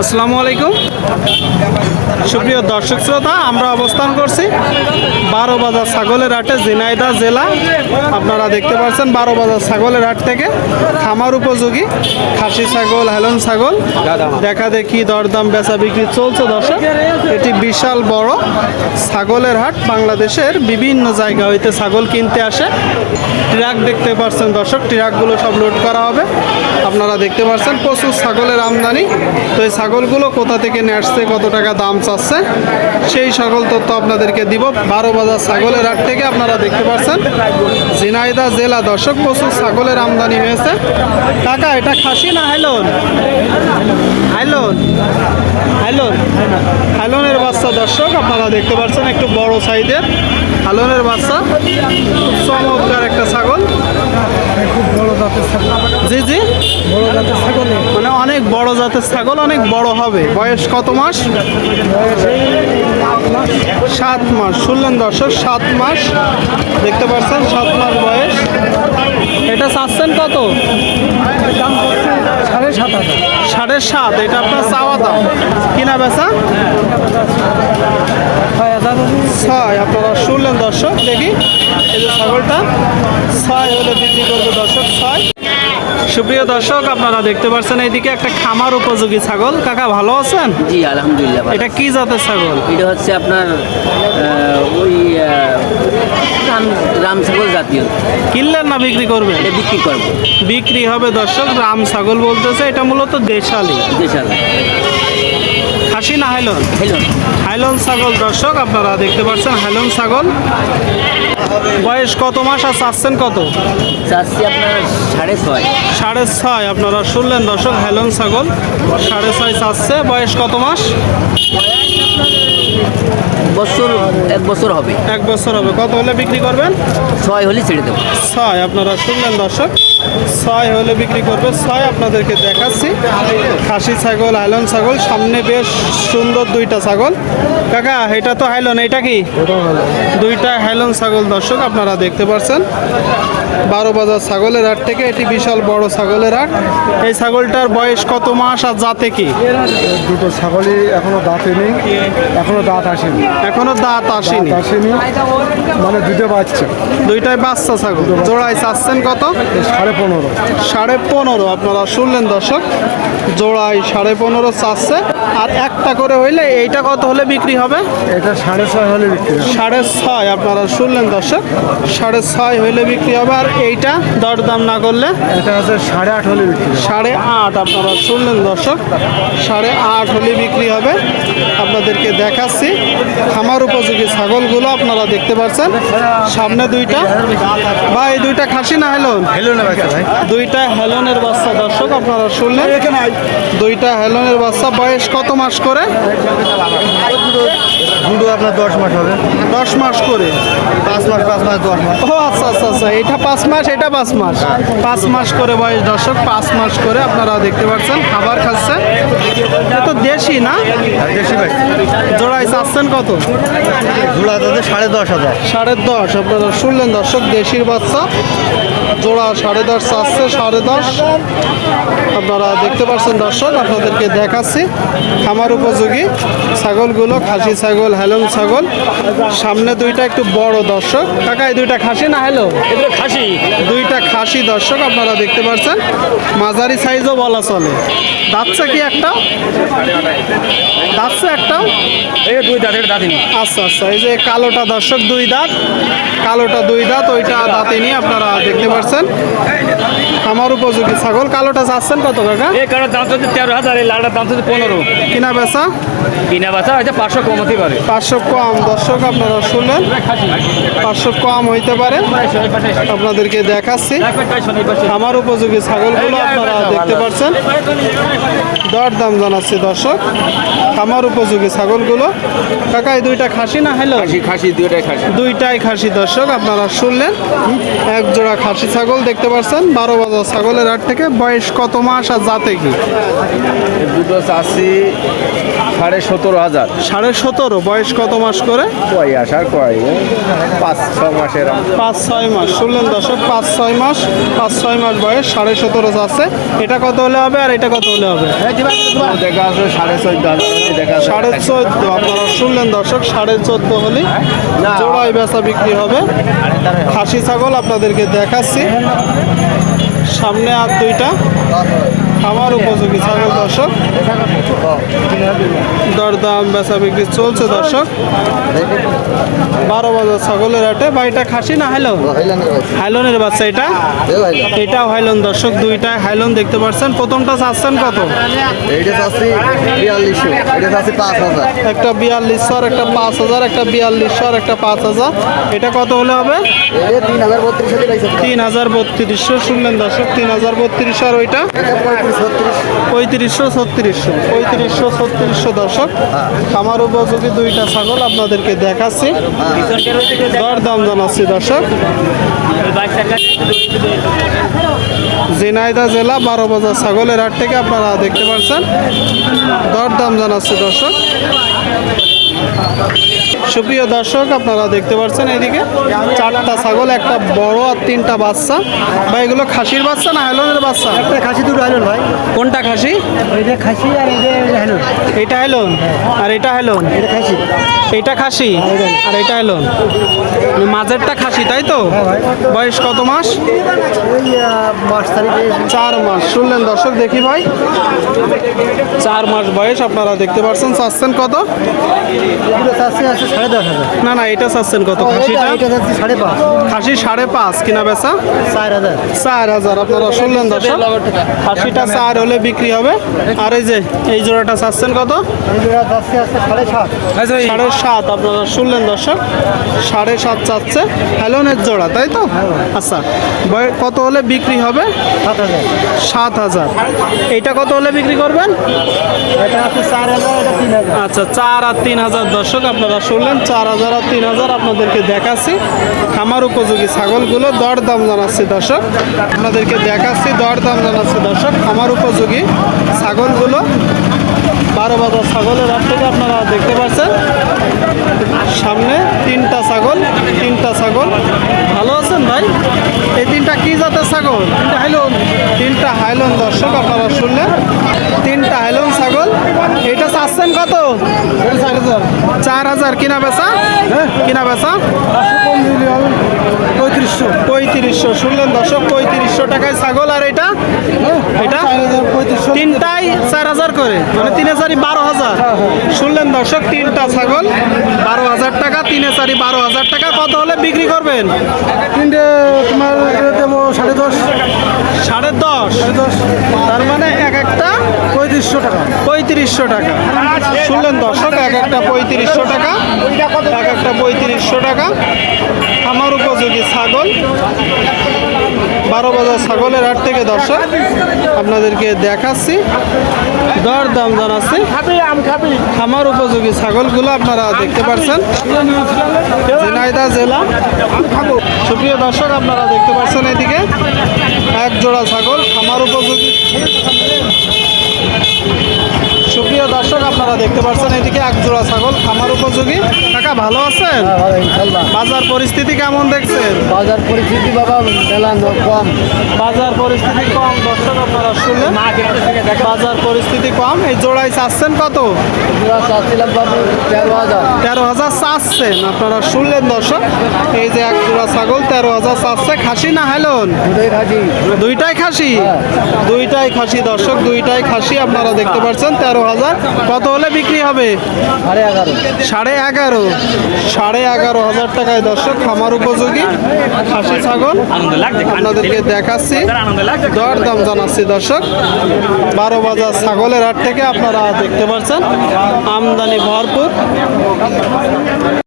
আসসালামু আলাইকুম সুপ্রিয় দর্শক শ্রোতা, আমরা অবস্থান করছি 12 বাজার ছাগলের হাটে, ঝিনাইদহ জেলা। আপনারা দেখতে পাচ্ছেন 12 বাজার ছাগলের হাট থেকে খামার উপযোগী খাসি ছাগল, হেলন ছাগল দেখা দেখি দরদাম বেচা বিক্রি চলছে। দর্শক, এটি বিশাল বড় ছাগলের হাট। বাংলাদেশের বিভিন্ন জায়গা হইতে ছাগল কিনতে আসে। ট্রাক দেখতে পাচ্ছেন দর্শক, ট্রাকগুলো সব লোড করা হবে। আপনারা দেখতে পাচ্ছেন প্রচুর ছাগলের আমদানি। তো এই ছাগলগুলো কোথা থেকে নিয়ে আসছে, কত টাকা দাম চাচ্ছে, সেই সকল তথ্য আপনাদেরকে দিব 12 বাজার ছাগলের হাট থেকে। আপনারা দেখতে পাচ্ছেন ঝিনাইদহ জেলা। দর্শক, প্রচুর ছাগলের আমদানি হয়েছে। কাকা, এটা খাসি না হাইলন? হাইলন হাইলন হাইলনের বাচ্চা। দর্শক, আপনারা দেখতে পাচ্ছেন একটু বড় সাইজের হাইলনের বাচ্চা, চমৎকার একটা ছাগল। জি জি, মানে অনেক বড় জাতের ছাগল, অনেক বড় হবে। বয়স কত মাস? 7 মাস। শুনলেন দর্শক, 7 মাস দেখতে পাচ্ছেন, 7 মাস বয়স। এটা চাচ্ছেন কত? 7.5। এটা আপনার চাওয়া দাম, কিনা বেচা 6। আপনারা শুনলেন দর্শক। দেখি এই যে ছাগলটা 6 হলে বিক্রি করবে দর্শক, 6। সুপ্রিয় দর্শক, আপনারা দেখতে পাচ্ছেন এইদিকে একটা খামার উপযোগী ছাগল। কাকা, ভালো আছেন? জি আলহামদুলিল্লাহ। এটা কি জাতের ছাগল? এটা হচ্ছে আপনার ওই রাম ছাগল জাতীয়। কিনলেন না বিক্রি করবেন? এটা বিক্রি করবো। বিক্রি হবে দর্শক। রাম ছাগল বলতেছে, এটা মূলত দেশালি। দেশালি খাসি না হাইলন? হেলন হাইলন ছাগল। দর্শক, আপনারা দেখতে পাচ্ছেন হাইলন ছাগল। বয়স কত মাস আর চাচ্ছেন কত? চাচ্ছি আপনার 6.5। 6.5। আপনারা শুনলেন দর্শক, হাইলন ছাগল 6.5 চাচ্ছে। বয়স কত মাস? এক বছর হবে। 1 বছর হবে। কত হলে বিক্রি করবেন? 6 হলে ছেড়ে দেবো। 6। আপনারা শুনলেন দর্শক, 6 হলে বিক্রি করবে। 6 আপনাদেরকে দেখাচ্ছি। খাসি ছাগল, হাইলন ছাগল। সামনে বেশ সুন্দর দুইটা ছাগল। কাকা, এটা তো হাইলন, এটা কি? দুইটা হাইলন ছাগল। দর্শক, আপনারা দেখতে পাচ্ছেন 12 বাজার ছাগলের হাট থেকে। এটি বিশাল বড় ছাগলের হাট। এই ছাগলটার বয়স কত মাস আর জাতে কি? দুটো ছাগলই এখনো দাঁতে নেই, এখনো দাঁত আসেনি। এখনো দাঁত আসেনি। মানে দুটো বাচ্চা, দুইটাই বাচ্চা ছাগল। জোড়ায় চাচ্ছেন কত? 15.5। 15.5। আপনারা শুনলেন দর্শক, জোড়ায় 15.5 চাচ্ছে। আর একটা করে হইলে এইটা কত হলে বিক্রি হবে? এটা 6.5 হলে বিক্রি হবে। 6.5। আপনারা শুনলেন দর্শক, 6.5 হইলে বিক্রি হবে। আর এইটা দরদাম না করলে? এটা হচ্ছে 8.5 হলে বিক্রি হবে। 8.5। আপনারা শুনলেন দর্শক, 8.5 হলে বিক্রি হবে। আপনাদেরকে দেখাচ্ছি খামার উপযোগী ছাগলগুলো। আপনারা দেখতে পাচ্ছেন সামনে দুইটা। ভাই, এই দুইটা খাসি না হেলন? হেলনের বাচ্চা ভাই। দুইটা হেলনের বাচ্চা। দর্শক, আপনারা শুনলেন দুইটা হেলনের বাচ্চা। বয়স কত মাস করে? দুটো আপনার 10 মাস হবে। 10 মাস করে। 5 মাস 10 মাস। ও আচ্ছা আচ্ছা আচ্ছা, এটা 5 মাস, এটা 5 মাস। 5 মাস করে বয়স দর্শক, 5 মাস করে। আপনারা দেখতে পাচ্ছেন খাবার খাচ্ছে। এটা তো দেশি না? দেশি ভাই। জোড়ায় চাচ্ছেন কত? জোড়া তাদের 10.5,000। 10.5। আপনারা শুনলেন দর্শক, দেশির বাচ্চা। জোড়া 10.5 চাচ্ছে, 10.5। আপনারা দেখতে পাচ্ছেন দর্শক, আপনাদেরকে দেখাচ্ছি খামার উপযোগী ছাগলগুলো। খাসি ছাগল, হেলন ছাগল। সামনে দুইটা একটু বড়। দর্শক, কাকা, এই দুইটা খাসি না হেলো? এগুলো খাসি। দুইটা খাসি। দর্শক, আপনারা দেখতে পাচ্ছেন মাঝারি সাইজও বলা চলে। দাঁতছে কি একটা? দাঁতছে একটা? এই 2 দাঁতের দাঁতিনি। আচ্ছা আচ্ছা, এই যে কালোটা দর্শক 2 দাঁত, কালোটা 2 দাঁত, ওইটা দাঁতিনি। আপনারা দেখতে পাচ্ছেন খামার উপযোগী ছাগল। কালোটা চাচ্ছেন কত কাকা? এই কারোর দাম হচ্ছে 13,000, এই লালটার দাম হচ্ছে 15। কিনা বেচা? কিনা বাচ্চা হয়তো 500 কম হতে পারে। 500 কম। দর্শক, আপনারা শুনলেন 500 কম হইতে পারে। আপনাদেরকে দেখাচ্ছি খামার উপযোগী ছাগলগুলো। আপনারা দেখতে পাচ্ছেন দরদাম জানাচ্ছি দর্শক খামার উপযোগী ছাগলগুলো। কাকা, এই দুইটা খাসি না হেলো? খাসি দুইটাই খাসি। দুইটাই খাসি। দর্শক, আপনারা শুনলেন এক জোড়া খাসি ছাগল দেখতে পাচ্ছেন 12 বাজার ছাগলের হাট থেকে। বয়স কত মাস আর জাতে কি? দুটো চাষি 17,500 17.5 বয়স কত মাস করে? কয় আসার কয় 5-6 মাসের 5-6 মাস। শুনলেন দর্শক, 5-6 মাস, 5-6 মাস বয়স, 17.5 আছে। এটা কত হলে হবে আর এটা কত হলে হবে? দেখা আছে 14,500 দেখা আছে 14.5। আপনারা শুনলেন দর্শক, 14.5 হলে জোড়ায় বেচা বিক্রি হবে। খাসি ছাগল আপনাদেরকে দেখাচ্ছি, সামনে আর দুইটা খামার উপযোগী ছাগল দর্শক। দরদাম বেচা বিক্রি চলছে দর্শক। 12 বাজার ছাগলের হাটে। বাড়িটা খাসি না হাইলন? হাইলনের বাচ্চা এটা, এটাও হাইলন দর্শক। দুইটাই হাইলন দেখতে পাচ্ছেন। প্রথমটা চাচ্ছেন কত? একটা 4200, একটা 5000, একটা 4200, একটা 5000। এটা কত হলে হবে? 3,3200। শুনলেন দর্শক, 3,3200। আর ওইটা 3500-3600 দর্শক। খামার উপযোগী দুইটা ছাগল আপনাদেরকে দেখাচ্ছি, দরদাম জানাচ্ছি দর্শক। ঝিনাইদহ জেলা 12 বাজার ছাগলের হাট থেকে আপনারা দেখতে পাচ্ছেন, দরদাম জানাচ্ছি দর্শক। সুপ্রিয় দর্শক, আপনারা দেখতে পাচ্ছেন এদিকে 4টা ছাগল, একটা বড় আর 3টা বাচ্চা। ভাই এগুলো খাসির বাচ্চা না হাইলনের বাচ্চা? একটা খাসি, দুটো হাইলন ভাই। কোনটা খাসি? এটা খাসি আর এটা হাইলন। এটা হাইলন আর এটা হাইলন? এটা খাসি। এটা খাসি আর এটা হাইলন। মাঝেরটা খাসি তাই তো? বয়স কত মাস? ওই মাস তারিখে 4 মাস। শুনলেন দর্শক, দেখি ভাই, 4 মাস বয়স। আপনারা দেখতে পাচ্ছেন। চাচ্ছেন কত? এগুলো চাচ্ছি আছে 10,500। না না, এটা চাচ্ছেন কত? খাসিটা? এটা চাচ্ছি 5.5। খাসি 5.5 কিনা বেচা? 4,000। 4,000। আপনারা শুনলেন দর্শক, খাসিটা 4 হলে বিক্রি হবে। আর এই যে এই জোড়াটা চাচ্ছেন কত? এগুলো চাচ্ছি আছে 7.5। 7.5। আপনারা শুনলেন দর্শক, 7.5 চাচ্ছে। হ্যালোনের জোড়া তাই তো? আচ্ছা, কত হলে বিক্রি হবে? 7,000। 7,000। এইটা কত হলে বিক্রি করবেন? এটা আছে 4,000, এটা 3,000। আচ্ছা, 4 আর 3,000 দর্শক। আপনারা শুনলেন, 4,000 আর 3,000 আপনাদেরকে দেখাচ্ছি। খামার উপযোগী ছাগলগুলো দরদাম জানাচ্ছি দর্শক, আপনাদেরকে দেখাচ্ছি, দরদাম জানাচ্ছি দর্শক। খামার উপযোগী ছাগলগুলো 12 বাজার ছাগলের হাট থেকে আপনারা দেখতে পাচ্ছেন। সামনে 3টা ছাগল, 3টা ছাগল। ভালো আছেন ভাই? এই 3টা কি জাতের ছাগল? 3টা হাইলন। 3টা হাইলন দর্শক, আপনারা শুনলেন, 3টা হাইলন ছাগল। এটা চাচ্ছেন কত? 4,000 কিনা বেচা? কিনা বেচা? 3500। শুনলেন দর্শক, 3500 টাকায় ছাগল। আর এটা এটা 3টাই 4,000 করে, মানে 3,000 12,000। শুনলেন দর্শক, 3টা ছাগল 12,000 টাকা, 3,000 12,000 টাকা। কত হলে বিক্রি করবেন? 3টে তোমার দেবো 10.5। 10.5। তার মানে এক একটা 3500 টাকা। 3500 টাকা। শুনলেন দর্শক, এক একটা 3500 টাকা, এক একটা 3500 টাকা। আমার উপযোগী ছাগল 12 বাজার ছাগলের হাট থেকে দর্শক আপনাদেরকে দেখাচ্ছি, দরদাম জানাচ্ছি। খামার উপযোগী ছাগলগুলো আপনারা দেখতে পাচ্ছেন, ঝিনাইদহ জেলা। সুপ্রিয় দর্শক, আপনারা দেখতে পাচ্ছেন এদিকে এক জোড়া ছাগল খামার উপযোগী। সুপ্রিয় দর্শক, আপনারা দেখতে পাচ্ছেন এদিকে এক জোড়া ছাগল খামার উপযোগী। কাকা ভালো আছেন? বাজার পরিস্থিতি কেমন দেখছেন? বাজার পরিস্থিতি বাবা মেলা কম। বাজার পরিস্থিতি কম দর্শক, আপনারা শুনলেন, বাজার পরিস্থিতি কম। এই জোড়ায় চাচ্ছেন কত? চাচ্ছিলাম বাবু 13,000। 13,000 চাচ্ছেন। আপনারা শুনলেন দর্শক, এই যে এক জোড়া ছাগল 13,000 চাচ্ছে। খাসি না হাইলন? দুইটাই খাসি। দুইটাই খাসি দর্শক, দুইটাই খাসি। আপনারা দেখতে পাচ্ছেন 13,000। কত হলে বিক্রি হবে? 11,500। 11,500 টাকায় দর্শক খামার উপযোগী খাসি ছাগল আপনাদেরকে দেখাচ্ছি, দরদাম জানাচ্ছি দর্শক। 12 বাজার ছাগলের হাট থেকে আপনারা দেখতে পাচ্ছেন আমদানি ভরপুর।